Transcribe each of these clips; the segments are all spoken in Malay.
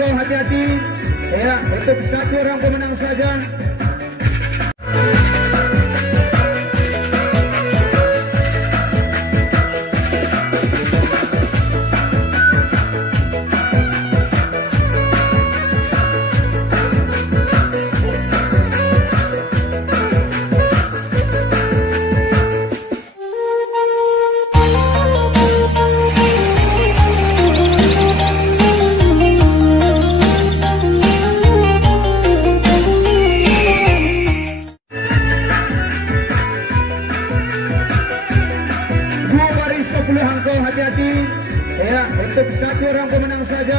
Hangkong, hati-hati. Ya, untuk satu orang pemenang saja. Hangkong, hati-hati. Ya, untuk satu orang pemenang saja.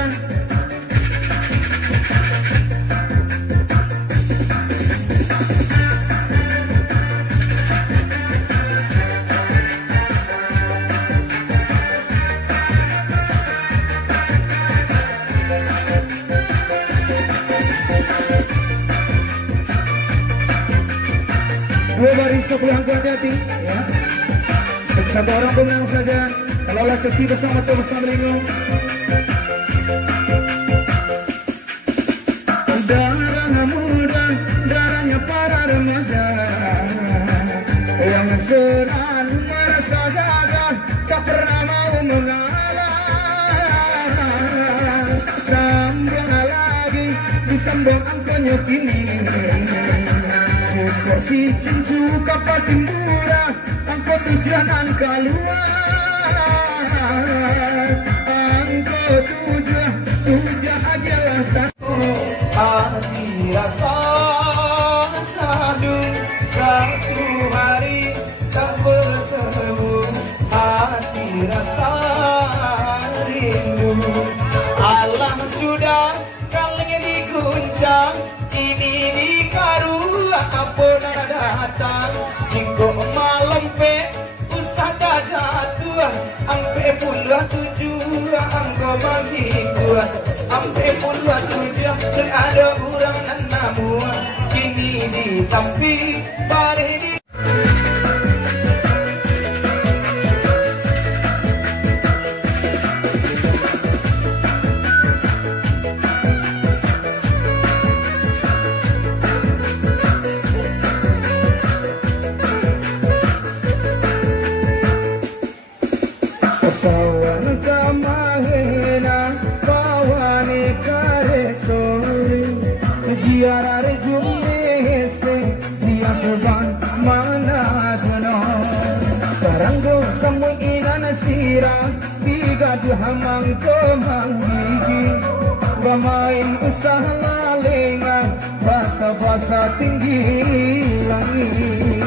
Dua baris 10 hangkong, hati-hati. Ya. Satu orang pemenang saja. Kalau lah cekti bersama atau bersama lingung. Darah muda, darahnya para remaja yang selalu merasa gagah, tak pernah mau mengalah. Sambung lagi, disambung angkanya kini. Kursi cincu kapal timbura, angkot tujuan keluar. Angkot tujuan ajalah satu. Hati rasa syahdu, satu hari tak bertemu. Hati rasa rindu. Alam sudah kalengnya diguncang, ini dikaruah ampun datang. Jinggo malam pe usada jatuh, ampe puluh tujuh anggo bagi gua. Ampe puluh tujuh dan ada orang nanamu kini ditampi bare di. Sawan kamahena pawani karesori jiarare jumese dia suban mana jano saranggo samui inan sira tiga hamang kemanggi bamain usah lalengan basa-basa tinggi langit.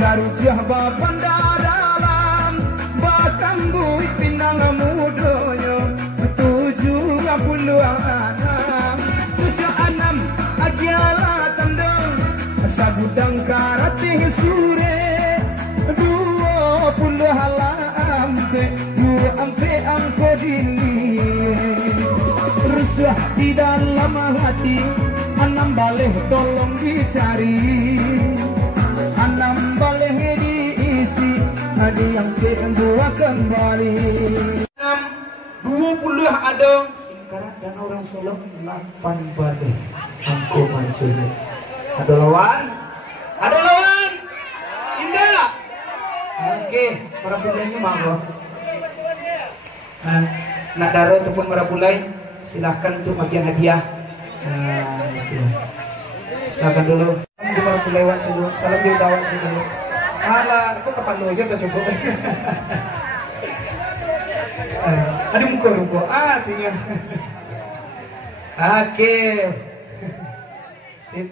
Jarupiah bapan dalam batang buih pinang mudonya 76 agiala tandang sagudang karatih sure 20 halampe ampe angko dini resah di dalam hati anam baleh tolong dicari. Anam baleh diisi, ada yang kedua kembali. 20 ada singkaran dan orang Solo 8 badai. Angko mancurnya. Ada lawan? Ada lawan? Indah. Oke, para pulainya mangga. Nak daro ataupun para pulai silahkan untuk bagian hadiah. Silakan dulu. Di para pulaiwan dulu. Salam diudawan dulu. Alah, kok kapan lu aja udah cukup. Ada muka-muka. Tinggal. Oke. Sip.